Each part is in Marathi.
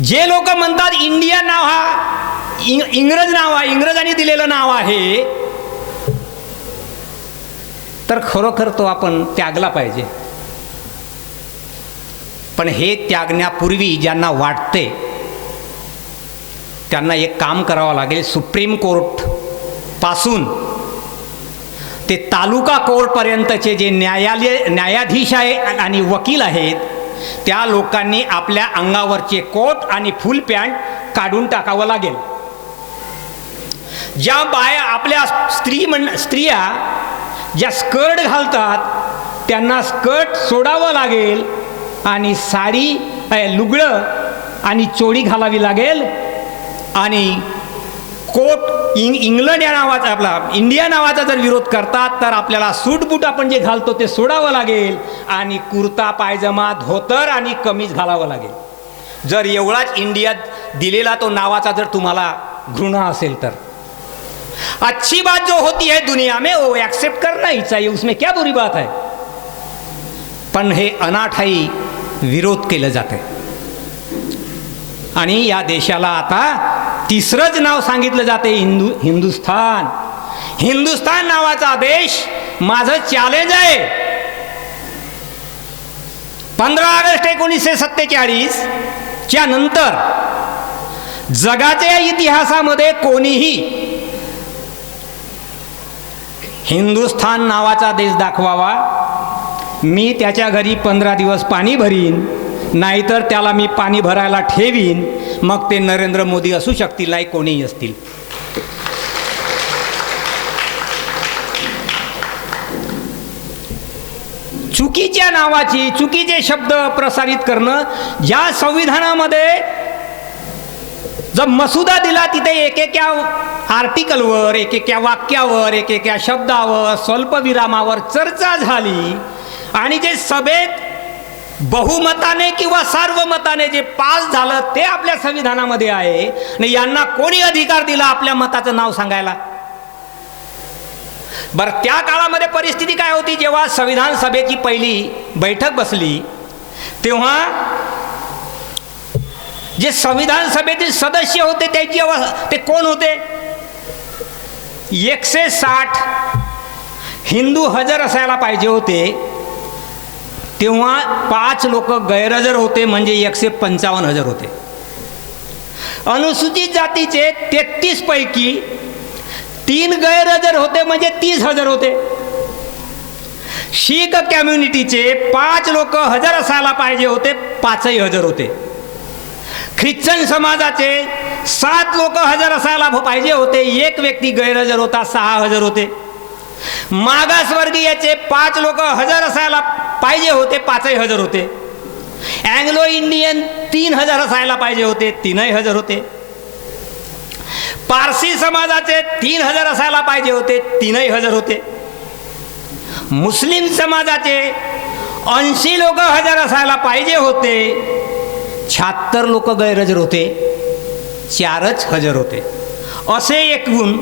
जे लोक म्हणतात इंडिया नाव हा इंग्रज नाव आहे, इंग्रजांनी दिलेलं नाव आहे, तर खरोखर तो आपण त्यागला पाहिजे. पण हे त्यागण्यापूर्वी ज्यांना वाटते त्यांना एक काम करावं लागेल. सुप्रीम कोर्ट पासून ते तालुका कोर्टपर्यंतचे जे न्यायाधीश आहे आणि वकील आहेत, त्या लोकांनी आपल्या अंगावरचे कोट आणि फुल पॅन्ट काढून टाकावं लागेल. ज्या बाया आपल्या स्त्रिया ज्या स्कर्ट घालतात त्यांना स्कर्ट सोडावं लागेल आणि साडी लुगडं आणि चोळी घालावी लागेल. आणि कोट इंग्लंड या नावाचा आपला इंडिया नावाचा जर विरोध करतात तर आपल्याला सूट बूट आपण जे घालतो ते सोडावं लागेल आणि कुर्ता पायजमा धोतर आणि कमीज घालावं लागेल. जर एवढाच इंडियात दिलेला तो नावाचा जर तुम्हाला घृणा असेल तर अच्छी बात जो होती है दुनिया में वो एक्सेप्ट करना ही चाहिए, उसमें क्या बुरी बात है. पण हे अनाठाई विरोध केलं जाते आणि या देशाला आता तिसरंच नाव सांगितलं जाते हिंदुस्थान. हिंदुस्थान नावाचा देश माझं चॅलेंज आहे. 15 ऑगस्ट 1947 च्या नंतर जगाच्या इतिहासामध्ये कोणीही हिंदुस्थान नावाचा देश दाखवावा. मी त्याच्या घरी 15 दिवस पाणी भरीन, नाहीतर त्याला मी पाणी भरायला ठेवीन. मग ते नरेंद्र मोदी असू शकतील, नाही कोणीही असतील. चुकीच्या नावाची चुकीचे शब्द प्रसारित करणं. ज्या संविधानामध्ये जर मसुदा दिला तिथे एकेका आर्टिकलवर, एकेका वाक्यावर, एकेका शब्दावर, स्वल्पविरामावर चर्चा झाली आणि जे सभेत बहुमताने किंवा सार्वमताने जे पास झालं ते आपल्या संविधानामध्ये आहे. आणि यांना कोणी अधिकार दिला आपल्या मताचं नाव सांगायला? बरं, त्या काळामध्ये परिस्थिती काय होती? जेव्हा संविधान सभेची पहिली बैठक बसली तेव्हा जे संविधान सभेतील सदस्य होते त्याची ते कोण होते? 160 हिंदू हजर असायला पाहिजे होते. तेव्हा 5 लोक गैरहजर होते, म्हणजे 155 हजर होते. अनुसूचित जातीचे 33 पैकी 3 गैरहजर होते, म्हणजे 30 हजर होते. शीख कम्युनिटीचे 5 लोक हजर असायला पाहिजे होते, 5ही हजर होते. ख्रिश्चन समाजाचे 7 लोक हजर असायला पाहिजे होते, 1 व्यक्ती गैरहजर होता, 6 हजर होते. मागासवर्गीयाचे 5 लोक हजर असायला पाहिजे होते, 5ही हजर होते. अँग्लो इंडियन 3 हजर असायला पाहिजे होते, 3ही हजर होते. पारसी समाजाचे 3 हजर असायला पाहिजे होते, 3ही हजर होते. मुस्लिम समाजाचे 80 लोक हजर असायला पाहिजे होते, 76 लोक गैरहजर होते, 4च हजर होते. असे एकूण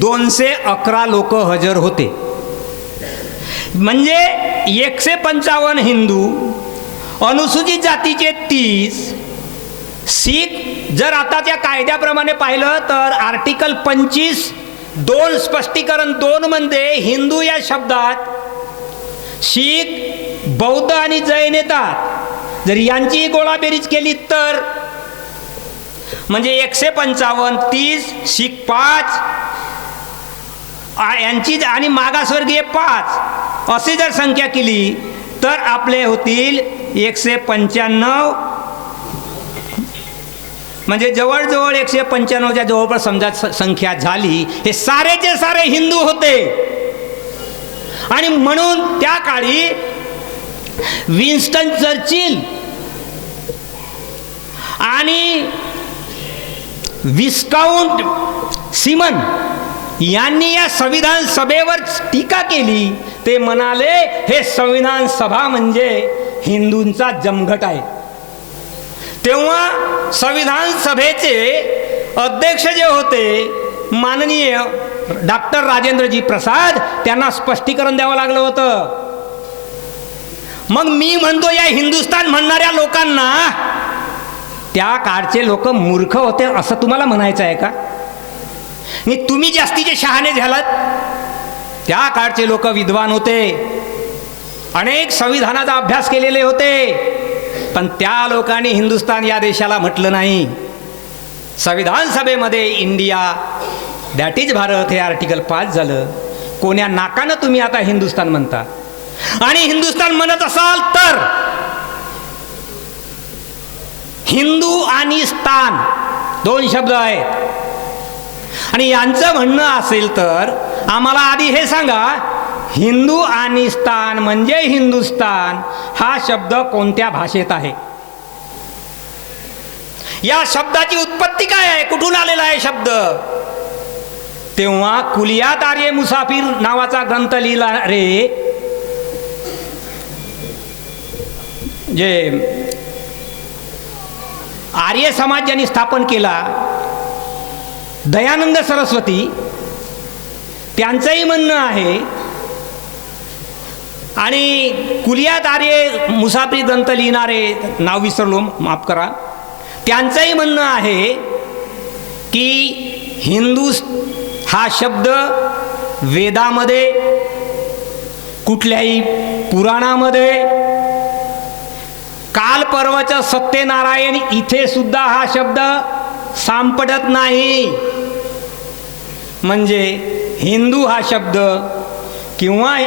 211 लोक हजर होते. म्हणजे 155 हिंदू, अनुसूचित जातीचे 30, शीख. जर आताच्या कायद्याप्रमाणे पाहिलं तर आर्टिकल 25(2) स्पष्टीकरण 2 मध्ये हिंदू या शब्दात शीख, बौद्ध आणि जैन येतात. जर यांची गोळाबेरीज केली तर म्हणजे 155, 30, शीख 5 यांची आणि मागासवर्गीय 5 अशी जर संख्या केली तर आपले होतील 195. म्हणजे जवळजवळ 195च्या जवळपास समजा संख्या झाली. हे सारेचे सारे हिंदू होते. आणि म्हणून त्या काळी विन्स्टन चर्चिल आणि विस्काउंट सिमन यांनी या संविधान सभेवर टीका केली. ते म्हणाले हे संविधान सभा म्हणजे हिंदूंचा जमघट आहे. तेव्हा संविधान सभेचे अध्यक्ष जे होते माननीय डॉक्टर राजेंद्रजी प्रसाद, त्यांना स्पष्टीकरण द्यावं लागलं होतं. मग मी म्हणतो या हिंदुस्थान म्हणणाऱ्या लोकांना त्या काळचे लोक मूर्ख होते असं तुम्हाला म्हणायचं आहे का? आणि तुम्ही जास्तीचे शहाणे झालात. त्या काळचे लोक विद्वान होते, अनेक संविधानाचा अभ्यास केलेले होते, पण त्या लोकांनी हिंदुस्तान या देशाला म्हटलं नाही. संविधान सभेमध्ये इंडिया दॅट इज भारत हे आर्टिकल पास झालं. कोण्या नाकानं तुम्ही आता हिंदुस्तान म्हणता? आणि हिंदुस्तान म्हणत असाल तर हिंदू आणि स्थान दोन शब्द आहेत, आणि यांचं म्हणणं असेल तर आम्हाला आधी हे सांगा, हिंदू आणि स्थान म्हणजे हिंदुस्तान हा शब्द कोणत्या भाषेत आहे? या शब्दाची उत्पत्ती काय आहे? कुठून आलेला आहे शब्द? तेव्हा कुलियात आर्य मुसाफिर नावाचा ग्रंथ लिहिला रे, जे आर्य समाज ज्यांनी स्थापन केला, दयानंद सरस्वती, त्यांचंही म्हणणं आहे, आणि कुलियात आर्य मुसाफिर ग्रंथ लिहिणारे, नाव विसरलो माफ करा, त्यांचंही म्हणणं आहे की हिंदू हा शब्द वेदामध्ये, कुठल्याही पुराणामध्ये, काल परवाचं सत्यनारायण इथे सुद्धा हा शब्द सापडत नाही. म्हणजे हिंदू हा शब्द किंवा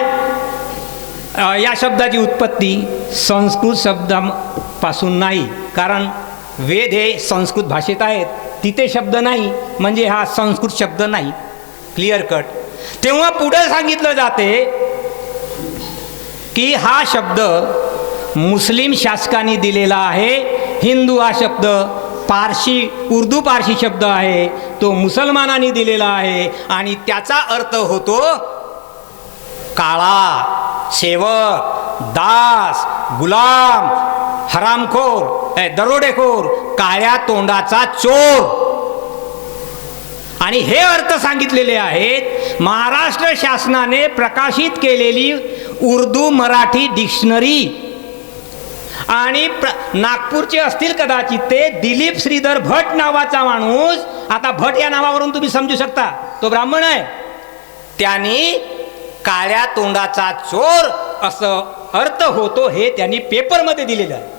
या शब्दाची उत्पत्ती संस्कृत शब्दापासून नाही, कारण वेद हे संस्कृत भाषेत आहेत, तिथे शब्द नाही, म्हणजे हा संस्कृत शब्द नाही. Clear cut. तेव्हा पुढे सांगितलं जाते की हा शब्द मुस्लिम शासकांनी दिलेला आहे. हिंदू हा शब्द पारशी, उर्दू पारशी शब्द आहे, तो मुसलमानांनी दिलेला आहे, आणि त्याचा अर्थ होतो काळा, सेवक, दास, गुलाम, हरामखोर, दरोडेखोर, काळ्या तोंडाचा चोर. आणि हे अर्थ सांगितलेले आहेत महाराष्ट्र शासनाने प्रकाशित केलेली उर्दू मराठी डिक्शनरी. आणि नागपूरचे असतील कदाचित ते दिलीप श्रीधर भट नावाचा माणूस, आता भट या नावावरून तुम्ही समजू शकता तो ब्राह्मण आहे, त्यांनी काळ्या तोंडाचा चोर असं अर्थ होतो हे त्यांनी पेपरमध्ये दिलेलं आहे.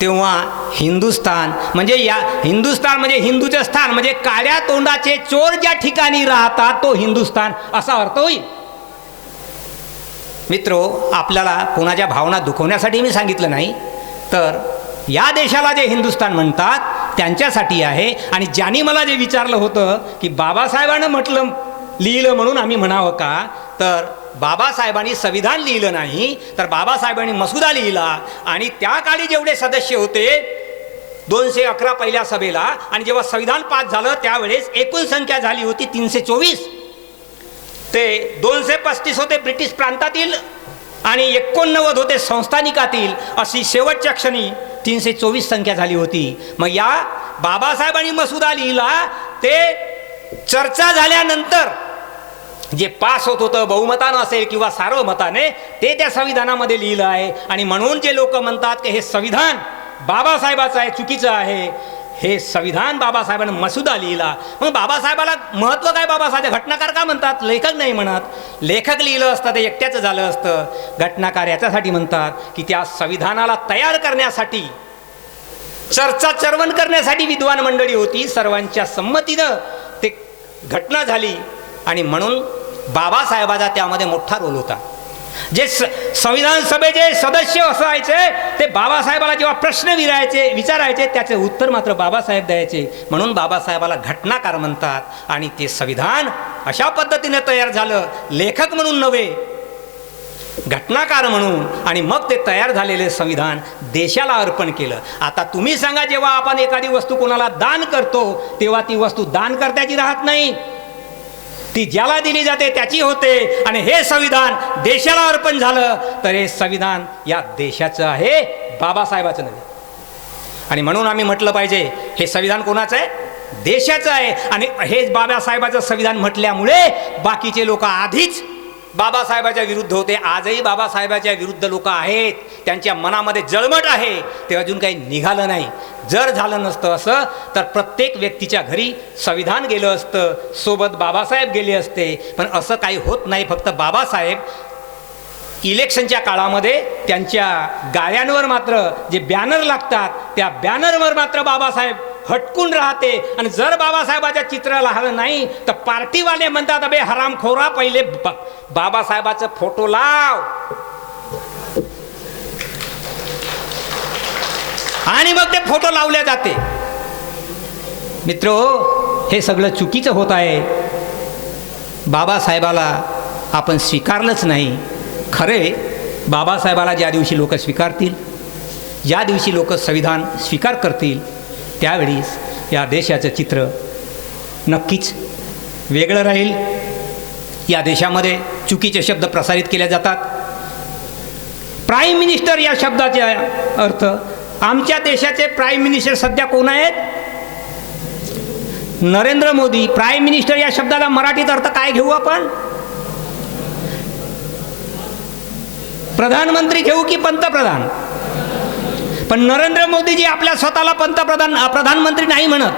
तेव्हा हिंदुस्तान म्हणजे हिंदूचे स्थान, म्हणजे काळ्या तोंडाचे चोर ज्या ठिकाणी राहतात तो हिंदुस्तान असा अर्थ होईल. मित्रो, आपल्याला कोणाच्या भावना दुखवण्यासाठी मी सांगितलं नाही, तर या देशाला जे हिंदुस्तान म्हणतात त्यांच्यासाठी आहे. आणि ज्यांनी मला जे विचारलं होतं की बाबासाहेबांना लिहिलं म्हणून आम्ही म्हणावं का, तर बाबासाहेबांनी संविधान लिहिलं नाही, तर बाबासाहेबांनी मसुदा लिहिला. आणि त्या काळी जेवढे सदस्य होते 211 पहिल्या सभेला, आणि जेव्हा संविधान पास झालं त्यावेळेस एकूण संख्या झाली होती 324. ते 235 होते ब्रिटिश प्रांतातील आणि 89 होते संस्थानिकातील, अशी शेवटच्या क्षणी 324 संख्या झाली होती. मग या बाबासाहेबांनी मसुदा लिहिला, ते चर्चा झाल्यानंतर जे पास होत होतं बहुमतानं असेल किंवा सार्वमताने, ते त्या संविधानामध्ये लिहिलं आहे. आणि म्हणून जे लोक म्हणतात की हे संविधान बाबासाहेबाचं आहे, चुकीचं आहे, हे संविधान बाबासाहेबांनी मसुदा लिहिला. मग बाबासाहेबाला महत्त्व काय? बाबासाहेब घटनाकार का म्हणतात? लेखक नाही म्हणत. लेखक लिहिलं असतं ते एकट्याचं झालं असतं. घटनाकार याच्यासाठी म्हणतात की त्या संविधानाला तयार करण्यासाठी, चर्चा चर्वण करण्यासाठी विद्वान मंडळी होती, सर्वांच्या संमतीनं ते घटना झाली. आणि म्हणून बाबासाहेबाचा त्यामध्ये मोठा रोल होता. जे संविधान सभेचे सदस्य असायचे ते बाबासाहेबाला जेव्हा प्रश्न विचारायचे त्याचे उत्तर मात्र बाबासाहेब द्यायचे. म्हणून बाबासाहेबाला घटनाकार म्हणतात. आणि ते संविधान अशा पद्धतीने तयार झालं, लेखक म्हणून नव्हे, घटनाकार म्हणून. आणि मग ते तयार झालेले संविधान देशाला अर्पण केलं. आता तुम्ही सांगा, जेव्हा आपण एखादी वस्तू कोणाला दान करतो तेव्हा ती वस्तू दानकर्त्याची राहत नाही, ती ज्याला दिली जाते त्याची होते. आणि हे संविधान देशाला अर्पण झालं तर हे संविधान या देशाचं आहे, बाबासाहेबाचं नव्हे. आणि म्हणून आम्ही म्हटलं पाहिजे हे संविधान कोणाचं आहे? देशाचं आहे. आणि हे बाबासाहेबाचं संविधान म्हटल्यामुळे बाकीचे लोक आधीच बाबासाहेबाच्या विरुद्ध होते. आजही बाबासाहेबाच्या विरुद्ध लोक आहेत, त्यांच्या मनामध्ये जळमट आहे, ते अजून काही निघालं नाही. जर झालं नसतं असं तर प्रत्येक व्यक्तीच्या घरी संविधान गेलं असतं, सोबत बाबासाहेब गेले असते. पण असं काही होत नाही. फक्त बाबासाहेब इलेक्शनच्या काळामध्ये त्यांच्या गाड्यांवर मात्र जे बॅनर लागतात त्या बॅनरवर मात्र बाबासाहेब हटकून राहते. आणि जर बाबासाहेबाच्या चित्र लावलं नाही तर पार्टीवाले म्हणतात, अबे हरामखोरा, पहिले बाबासाहेबाचा फोटो लाव. आणि मग ते फोटो लावले जाते. मित्रो, हे सगळं चुकीचं होत आहे. बाबासाहेबाला आपण स्वीकारलंच नाही. खरे बाबासाहेबाला ज्या दिवशी लोक स्वीकारतील, ज्या दिवशी लोक संविधान स्वीकार करतील, त्यावेळीस या देशाचं चित्र नक्कीच वेगळं राहील. या देशामध्ये चुकीचे शब्द प्रसारित केले जातात. प्राईम मिनिस्टर या शब्दाचा अर्थ, आमच्या देशाचे प्राईम मिनिस्टर सध्या कोण आहेत? नरेंद्र मोदी. प्राईम मिनिस्टर या शब्दाला मराठीत अर्थ काय घेऊ आपण? प्रधानमंत्री घेऊ की पंतप्रधान? पण नरेंद्र मोदीजी आपल्या स्वतःला प्रधानमंत्री नाही म्हणत.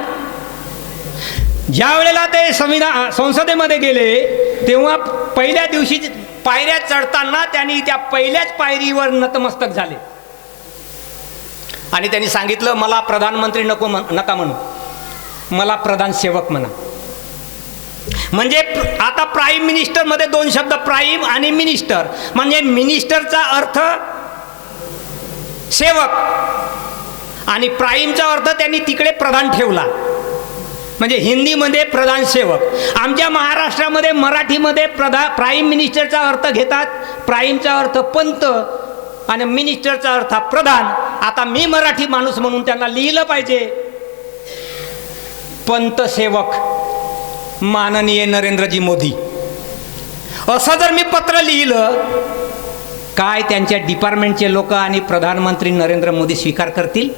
ज्या वेळेला ते संसदेमध्ये गेले तेव्हा पहिल्या दिवशी पायऱ्या चढताना त्यांनी त्या पहिल्याच पायरीवर नतमस्तक झाले आणि त्यांनी सांगितलं, मला प्रधानमंत्री नका म्हणू, मला प्रधान सेवक म्हणा. म्हणजे आता प्राईम मिनिस्टर मध्ये दोन शब्द, प्राईम आणि मिनिस्टर. म्हणजे मिनिस्टरचा अर्थ सेवक आणि प्राईमचा अर्थ त्यांनी तिकडे प्रधान ठेवला. म्हणजे हिंदीमध्ये प्रधान सेवक. आमच्या महाराष्ट्रामध्ये मराठीमध्ये प्राईम मिनिस्टरचा अर्थ घेतात, प्राईमचा अर्थ पंत आणि मिनिस्टरचा अर्थ प्रधान. आता मी मराठी माणूस म्हणून त्यांना लिहिलं पाहिजे, पंत सेवक माननीय नरेंद्रजी मोदी, असं जर मी पत्र लिहिलं, काय त्यांच्या डिपार्टमेंटचे लोक आणि प्रधानमंत्री नरेंद्र मोदी स्वीकार करतील?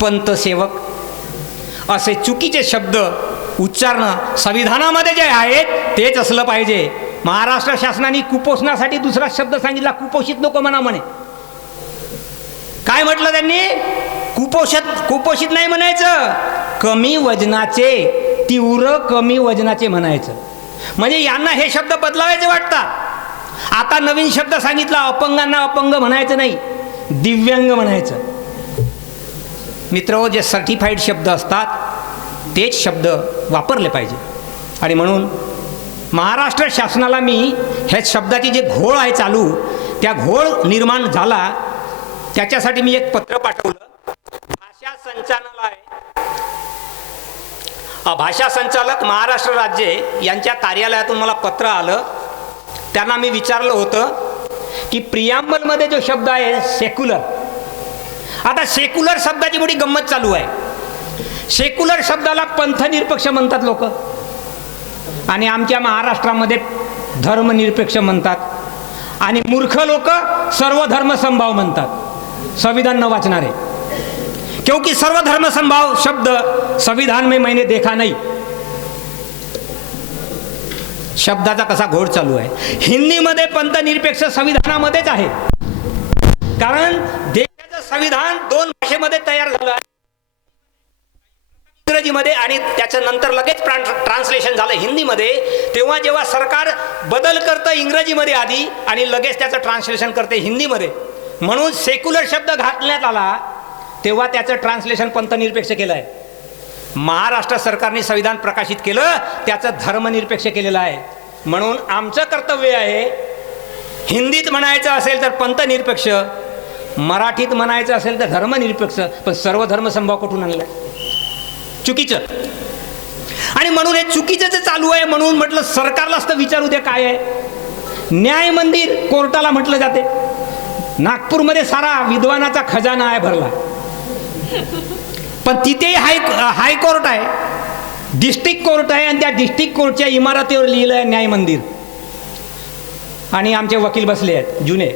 पंत सेवक असे चुकीचे शब्द उच्चारणं संविधानामध्ये जे आहेत तेच असलं पाहिजे. महाराष्ट्र शासनाने कुपोषणासाठी दुसरा शब्द सांगितला, कुपोषित नको म्हणा म्हणे. काय म्हटलं त्यांनी? कुपोषित नाही म्हणायचं, कमी वजनाचे, तीव्र कमी वजनाचे म्हणायचं. म्हणजे यांना हे शब्द बदलावायचे वाटतात. आता नवीन शब्द सांगितला, अपंगांना अपंग म्हणायचं नाही, दिव्यांग म्हणायचं. मित्र, जे सर्टिफाईड शब्द असतात तेच शब्द वापरले पाहिजे. आणि म्हणून महाराष्ट्र शासनाला मी ह्या शब्दाची जे घोळ आहे चालू, त्या घोळ निर्माण झाला त्याच्यासाठी मी एक पत्र पाठवलं. भाषा संचालक महाराष्ट्र राज्य यांच्या कार्यालयातून मला पत्र आलं. त्यांना मी विचारलं होतं की प्रियांबलमध्ये जो शब्द आहे सेक्युलर, आता सेक्युलर शब्दाची मोठी गंमत चालू आहे. सेक्युलर शब्दाला पंथनिरपेक्ष म्हणतात लोक आणि आमच्या महाराष्ट्रामध्ये धर्मनिरपेक्ष म्हणतात आणि मूर्ख लोक सर्व धर्म समभाव म्हणतात, संविधान न वाचणारे. क्योंकि सर्वधर्म संभाव शब्द संविधान में मैंने देखा नहीं. शब्दाचा कसा घोळ चालू आहे. हिंदीमध्ये पंथ निरपेक्ष संविधानामध्येच आहे, कारण देशाचं संविधान दोन भाषेमध्ये तयार झालं आहे, इंग्रजीमध्ये आणि त्याच्यानंतर लगेच ट्रान्सलेशन झालं हिंदीमध्ये. तेव्हा जेव्हा सरकार बदल करतं इंग्रजीमध्ये आधी आणि लगेच त्याचं ट्रान्सलेशन करते हिंदीमध्ये, म्हणून सेक्युलर शब्द घातण्यात आला तेव्हा त्याचं ट्रान्सलेशन पंथनिरपेक्ष केलं आहे. महाराष्ट्र सरकारने संविधान प्रकाशित केलं, त्याचं धर्मनिरपेक्ष केलेलं आहे. म्हणून आमचं कर्तव्य आहे, हिंदीत म्हणायचं असेल तर पंथनिरपेक्ष, मराठीत म्हणायचं असेल तर धर्मनिरपेक्ष. पण सर्व धर्मसंभाव कुठून आणला? चुकीचं. आणि म्हणून हे चुकीचं जे चालू आहे, म्हणून म्हटलं सरकारलाच तर विचारू दे काय आहे. न्याय मंदिर कोर्टाला म्हटलं जाते. नागपूरमध्ये सारा विद्वानाचा खजाना आहे भरला, पण तिथेही हायकोर्ट आहे, डिस्ट्रिक्ट कोर्ट आहे आणि त्या डिस्ट्रिक्ट कोर्टच्या इमारतीवर लिहिलं आहे न्याय मंदिर. आणि आमचे वकील बसले आहेत जुने.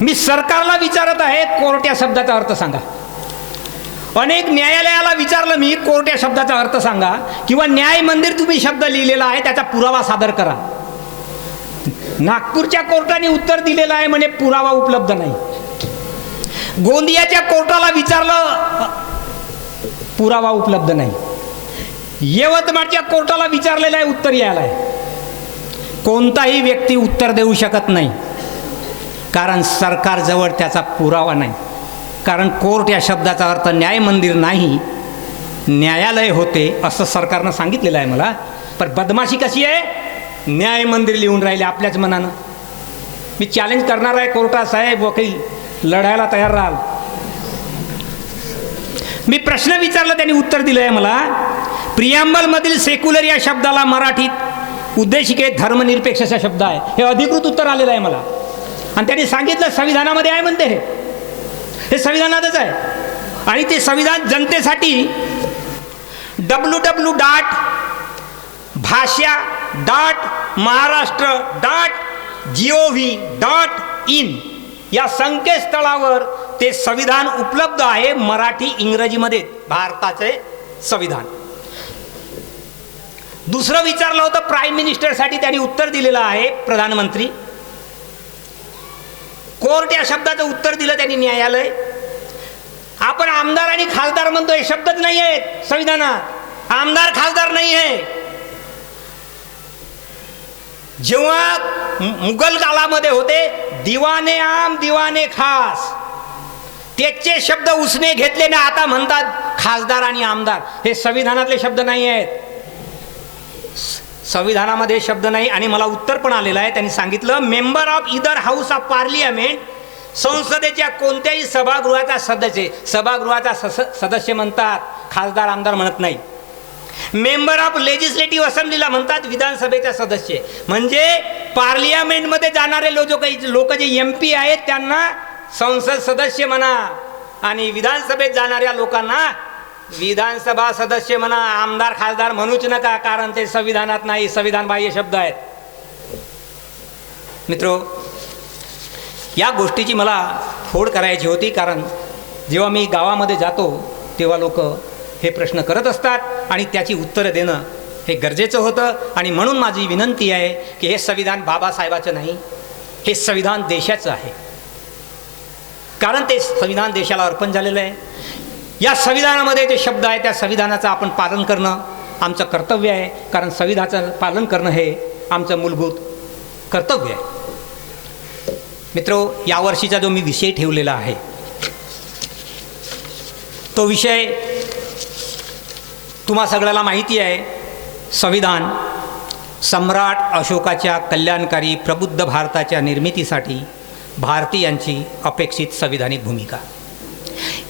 मी सरकारला विचारत आहे, कोर्ट या शब्दाचा अर्थ सांगा. अनेक न्यायालयाला विचारलं मी, कोर्ट या शब्दाचा अर्थ सांगा, किंवा न्याय मंदिर तुम्ही शब्द लिहिलेला आहे त्याचा पुरावा सादर करा. नागपूरच्या कोर्टाने उत्तर दिलेलं आहे म्हणे पुरावा उपलब्ध नाही. गोंदियाच्या कोर्टाला विचारलं, पुरावा उपलब्ध नाही. यवतमाळच्या कोर्टाला विचारलेलं आहे, उत्तर यायला आहे. कोणताही व्यक्ती उत्तर देऊ शकत नाही, कारण सरकारजवळ त्याचा पुरावा नाही. कारण कोर्ट या शब्दाचा अर्थ न्याय मंदिर नाही, न्यायालय होते असं सरकारनं सांगितलेलं आहे मला. पण बदमाशी कशी आहे, न्याय मंदिर लिहून राहिले आपल्याच मनानं. मी चॅलेंज करणार आहे कोर्टात, साहेब वकील लढायला तयार राहाल. मी प्रश्न विचारला, त्यांनी उत्तर दिलं आहे मला. प्रियांबलमधील सेक्युलर या शब्दाला मराठीत उद्देशिकेत धर्मनिरपेक्ष असा शब्द आहे. हे अधिकृत उत्तर आलेलं आहे मला. आणि त्यांनी सांगितलं संविधानामध्ये आहे म्हणते, हे संविधानातच आहे. आणि ते संविधान जनतेसाठी www.bhasha.महाराष्ट्र.gov.in या संकेतस्थळावर ते संविधान उपलब्ध आहे, मराठी इंग्रजीमध्ये, भारताचे संविधान. दुसरं विचारलं होतं प्राईम मिनिस्टरसाठी, त्यांनी उत्तर दिलेलं आहे प्रधानमंत्री. कोर्ट या शब्दाचं उत्तर दिलं त्यांनी, न्यायालय. आपण आमदार आणि खासदार म्हणतो, हे शब्दच नाही आहेत संविधानात. आमदार खासदार नाही आहे. जेव्हा मुघल काळामध्ये होते दिवाने आम दिवाने खास, त्याचे शब्द उसने घेतले ना, आता म्हणतात खासदार आणि आमदार. हे संविधानातले शब्द नाही आहेत, संविधानामध्ये शब्द नाही. आणि मला उत्तर पण आलेलं आहे. त्यांनी सांगितलं member of either house of parliament, संसदेच्या कोणत्याही सभागृहाचा सदस्य, सभागृहाचा सदस्य म्हणतात, खासदार आमदार म्हणत नाही. मेंबर ऑफ लेजिस्लेटिव्ह असेंब्लीला म्हणतात विधानसभेचा सदस्य. म्हणजे पार्लियामेंटमध्ये जाणारे लोक जे MP आहेत त्यांना संसद सदस्य म्हणा, आणि विधानसभेत जाणाऱ्या लोकांना विधानसभा सदस्य म्हणा. आमदार खासदार म्हणूच नका, कारण ते संविधानात नाही, संविधान बाह्य शब्द आहेत. मित्रो, या गोष्टीची मला फोड करायची होती, कारण जेव्हा मी गावामध्ये जातो तेव्हा लोक हे प्रश्न करत असतात आणि त्याची उत्तरं देणं हे गरजेचं होतं. आणि म्हणून माझी विनंती आहे की हे संविधान बाबासाहेबाचं नाही, हे संविधान देशाचं आहे. कारण ते संविधान देशाला अर्पण झालेलं आहे. या संविधानामध्ये जे शब्द आहे त्या संविधानाचं आपण पालन करणं आमचं कर्तव्य आहे, कारण संविधानाचं पालन करणं हे आमचं मूलभूत कर्तव्य आहे. मित्रो, यावर्षीचा जो मी विषय ठेवलेला आहे तो विषय तुम्हा सगळ्याला माहिती आहे. संविधान सम्राट अशोकाच्या कल्याणकारी प्रबुद्ध भारताच्या निर्मितीसाठी भारतीयांची अपेक्षित संविधानिक भूमिका.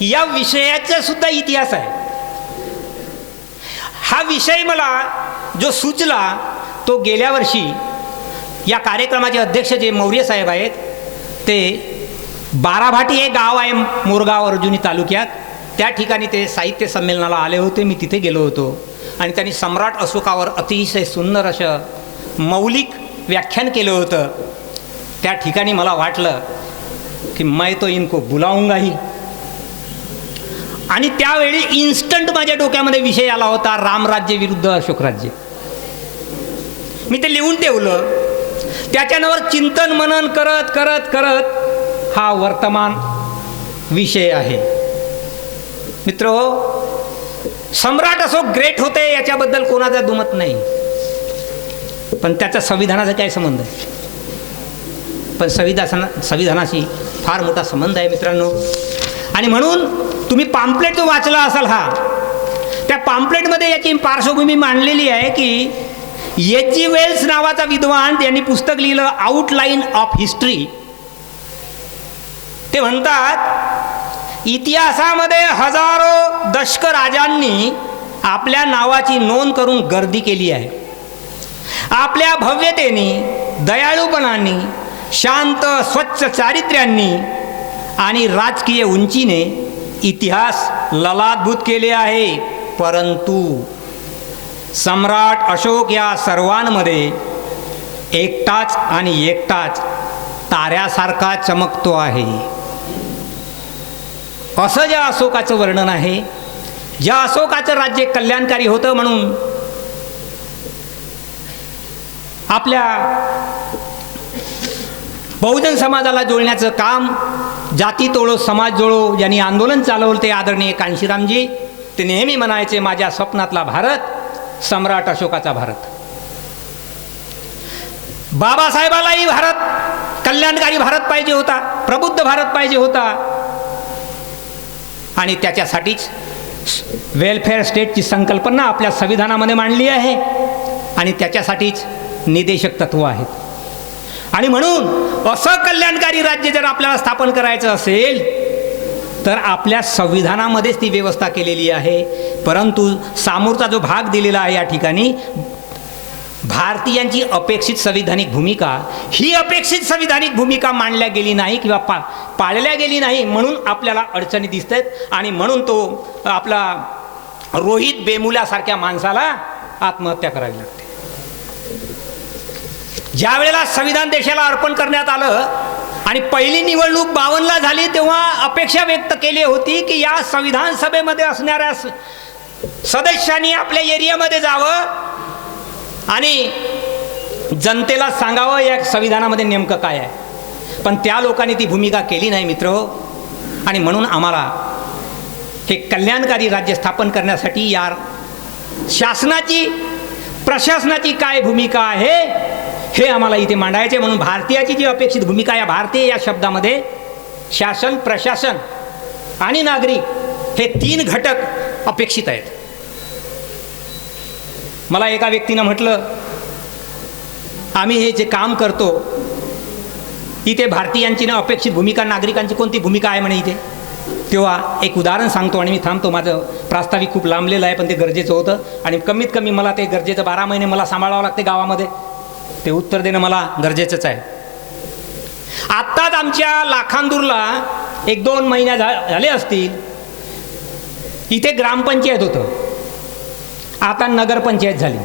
या विषयाचा सुद्धा इतिहास आहे. हा विषय मला जो सुचला तो गेल्या वर्षी या कार्यक्रमाचे अध्यक्ष जे मौर्य साहेब आहेत, ते बाराभाटी हे गाव आहे मोरगाव अर्जुनी तालुक्यात, त्या ठिकाणी ते साहित्य संमेलनाला आले होते. मी तिथे गेलो होतो आणि त्यांनी सम्राट अशोकावर अतिशय सुंदर असं मौलिक व्याख्यान केलं होतं. त्या ठिकाणी मला वाटलं की मैं तो इनको बुलाऊंगा ही. आणि त्यावेळी इन्स्टंट माझ्या डोक्यामध्ये विषय आला होता, रामराज्य विरुद्ध अशोक राज्य. मी ते लिहून ठेवलं. त्याच्यावर चिंतन मनन करत करत करत हा वर्तमान विषय आहे. मित्रो, सम्राट अशोक ग्रेट होते याच्याबद्दल कोणाचा दुमत नाही, पण त्याचा संविधानाचा काय संबंध आहे? पण संविधानाशी फार मोठा संबंध आहे मित्रांनो. आणि म्हणून तुम्ही पॅम्पलेट जो वाचला असाल, हा त्या पॅम्पलेटमध्ये याची पार्श्वभूमी मांडलेली आहे की H.G. वेल्स नावाचा विद्वान त्यांनी पुस्तक लिहिलं आउटलाईन ऑफ हिस्ट्री. ते म्हणतात इतिहासामध्ये हजारो दशक राजांनी आपल्या नावाची नोंद करून गर्दी केली आहे. आपल्या भव्यतेने, दयाळूपणाने, शांत स्वच्छ चारित्र्यांनी आणि राजकीय उंचीने इतिहास ललाटभूत केले आहे. परंतु सम्राट अशोक या सर्वांमध्ये एकटाच आणि एकटाच ताऱ्यासारखा चमकतो आहे. असं ज्या अशोकाचं वर्णन आहे, ज्या अशोकाचं राज्य कल्याणकारी होतं म्हणून आपल्या बहुजन समाजाला जोडण्याचं काम, जाती तोडो समाज जोडो ज्यांनी आंदोलन चालवलं ते आदरणीय कांशीरामजी, ते नेहमी म्हणायचे माझ्या स्वप्नातला भारत सम्राट अशोकाचा भारत. बाबासाहेबालाही भारत कल्याणकारी भारत पाहिजे होता, प्रबुद्ध भारत पाहिजे होता आणि त्याच्यासाठीच वेलफेअर स्टेटची संकल्पना आपल्या संविधानामध्ये मांडली आहे आणि त्याच्यासाठीच निदेशक तत्व आहेत. आणि म्हणून असं कल्याणकारी राज्य जर आपल्याला स्थापन करायचं असेल तर आपल्या संविधानामध्येच ती व्यवस्था केलेली आहे. परंतु समोरचा जो भाग दिलेला आहे या ठिकाणी, भारतीयांची अपेक्षित संविधानिक भूमिका, ही अपेक्षित संविधानिक भूमिका मांडल्या गेली नाही किंवा पाळल्या गेली नाही, म्हणून आपल्याला अडचणी दिसत आहेत. आणि म्हणून तो आपला रोहित वेमुल्यासारख्या माणसाला आत्महत्या करावी लागते. ज्या वेळेला संविधान देशाला अर्पण करण्यात आलं आणि पहिली निवडणूक 52ला झाली, तेव्हा अपेक्षा व्यक्त केली होती की या संविधान सभेमध्ये असणाऱ्या सदस्यांनी आपल्या एरियामध्ये जावं आणि जनतेला सांगावं या संविधानामध्ये नेमकं काय आहे. पण त्या लोकांनी ती भूमिका केली नाही मित्रहो. आणि म्हणून आम्हाला हे कल्याणकारी राज्य स्थापन करण्यासाठी या शासनाची, प्रशासनाची काय भूमिका आहे हे आम्हाला इथे मांडायचे. म्हणून भारतीयाची जी अपेक्षित भूमिका, या भारतीय या शब्दामध्ये शासन, प्रशासन आणि नागरिक हे 3 घटक अपेक्षित आहेत. मला एका व्यक्तीनं म्हटलं, आम्ही हे जे काम करतो इथे भारतीयांची ना अपेक्षित भूमिका, नागरिकांची कोणती भूमिका आहे म्हणे इथे. तेव्हा एक उदाहरण सांगतो आणि मी थांबतो. माझं प्रास्ताविक खूप लांबलेलं आहे पण ते गरजेचं होतं आणि कमीत कमी मला ते गरजेचं 12 महिने मला सांभाळावं लागते गावामध्ये, ते उत्तर देणं मला गरजेचंच आहे. आत्ताच आमच्या लाखांदूरला 1-2 महिने झाले असतील, इथे ग्रामपंचायत होतं, आता नगरपंचायत झाली.